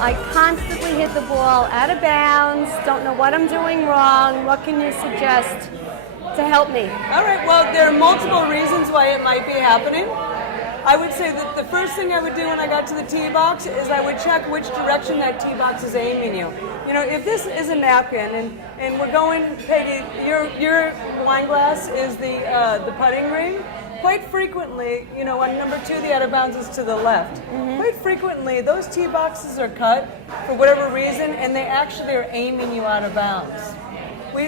I constantly hit the ball out of bounds, don't know what I'm doing wrong. What can you suggest to help me? All right, well, there are multiple reasons why it might be happening. I would say that the first thing I would do when I got to the tee box is I would check which direction that tee box is aiming you. You know, if this is a napkin and we're going, Peggy, your wine glass is the putting green. Quite frequently, you know, on number 2, the out of bounds is to the left. Quite frequently, those tee boxes are cut for whatever reason, and they actually are aiming you out of bounds.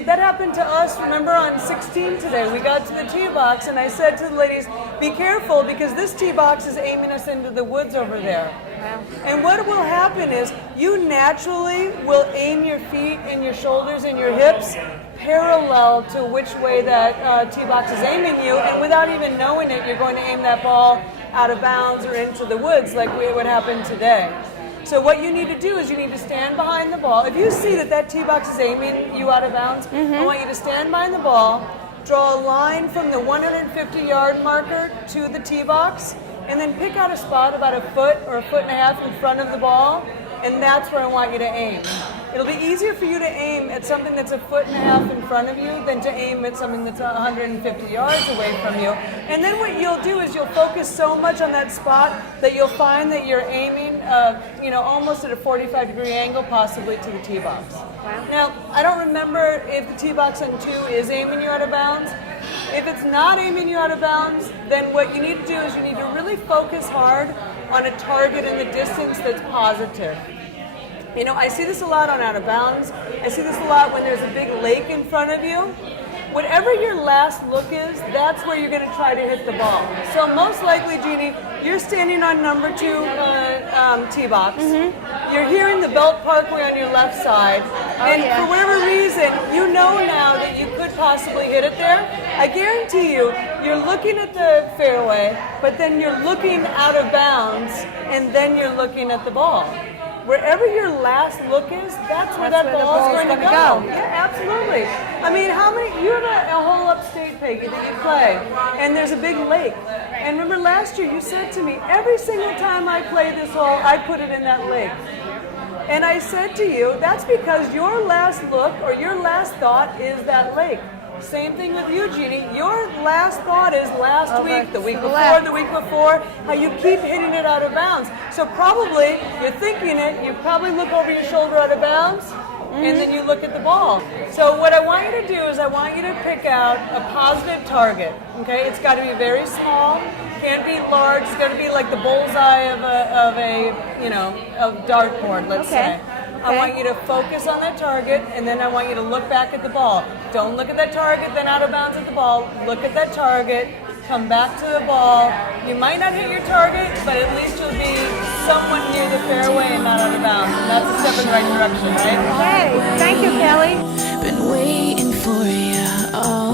That happened to us, remember, on 16 today. We got to the tee box, and I said to the ladies, be careful, because this tee box is aiming us into the woods over there. Wow. And what will happen is you naturally will aim your feet and your shoulders and your hips parallel to which way that tee box is aiming you, and without even knowing it, you're going to aim that ball out of bounds or into the woods like what happened today. So what you need to do is you need to stand behind the ball. If you see that that tee box is aiming you out of bounds, I want you to stand behind the ball, draw a line from the 150-yard marker to the tee box, and then pick out a spot about a foot or a foot and a half in front of the ball, and that's where I want you to aim. It'll be easier for you to aim at something that's a foot and a half in front of you than to aim at something that's 150 yards away from you. And then what you'll do is you'll focus so much on that spot that you'll find that you're aiming, almost at a 45-degree angle, possibly to the tee box. Wow. Now, I don't remember if the tee box on 2 is aiming you out of bounds. If it's not aiming you out of bounds, then what you need to do is you need to really focus hard on a target in the distance that's positive. You know, I see this a lot on out of bounds. I see this a lot when there's a big lake in front of you. Whatever your last look is, that's where you're going to try to hit the ball. So most likely, Jeannie, you're standing on number 2 tee box. You're hearing the Belt Parkway on your left side. And for whatever reason, you know now that you could possibly hit it there. I guarantee you, you're looking at the fairway, but then you're looking out of bounds, and then you're looking at the ball. Wherever your last look is, that's where that ball is going to go. Yeah, absolutely. I mean, you have a whole upstate, Peggy, that you play, and there's a big lake. And remember last year you said to me, every single time I play this hole, I put it in that lake. And I said to you, that's because your last look or your last thought is that lake. Same thing with you, Jeannie. Your last thought is last week, the week before, how you keep hitting it out of bounds. So probably you're thinking it, you probably look over your shoulder out of bounds, and then you look at the ball. So what I want you to do is I want you to pick out a positive target. Okay, it's got to be very small, can't be large. It's got to be like the bullseye of a dartboard, let's say. I want you to focus on that target, and then I want you to look back at the ball. Don't look at that target, then out of bounds at the ball. Look at that target, come back to the ball. You might not hit your target, but at least you'll be somewhat near the fairway and not out of bounds. And that's a step in the right direction, right? Okay, thank you, Kelley. Been waiting for you all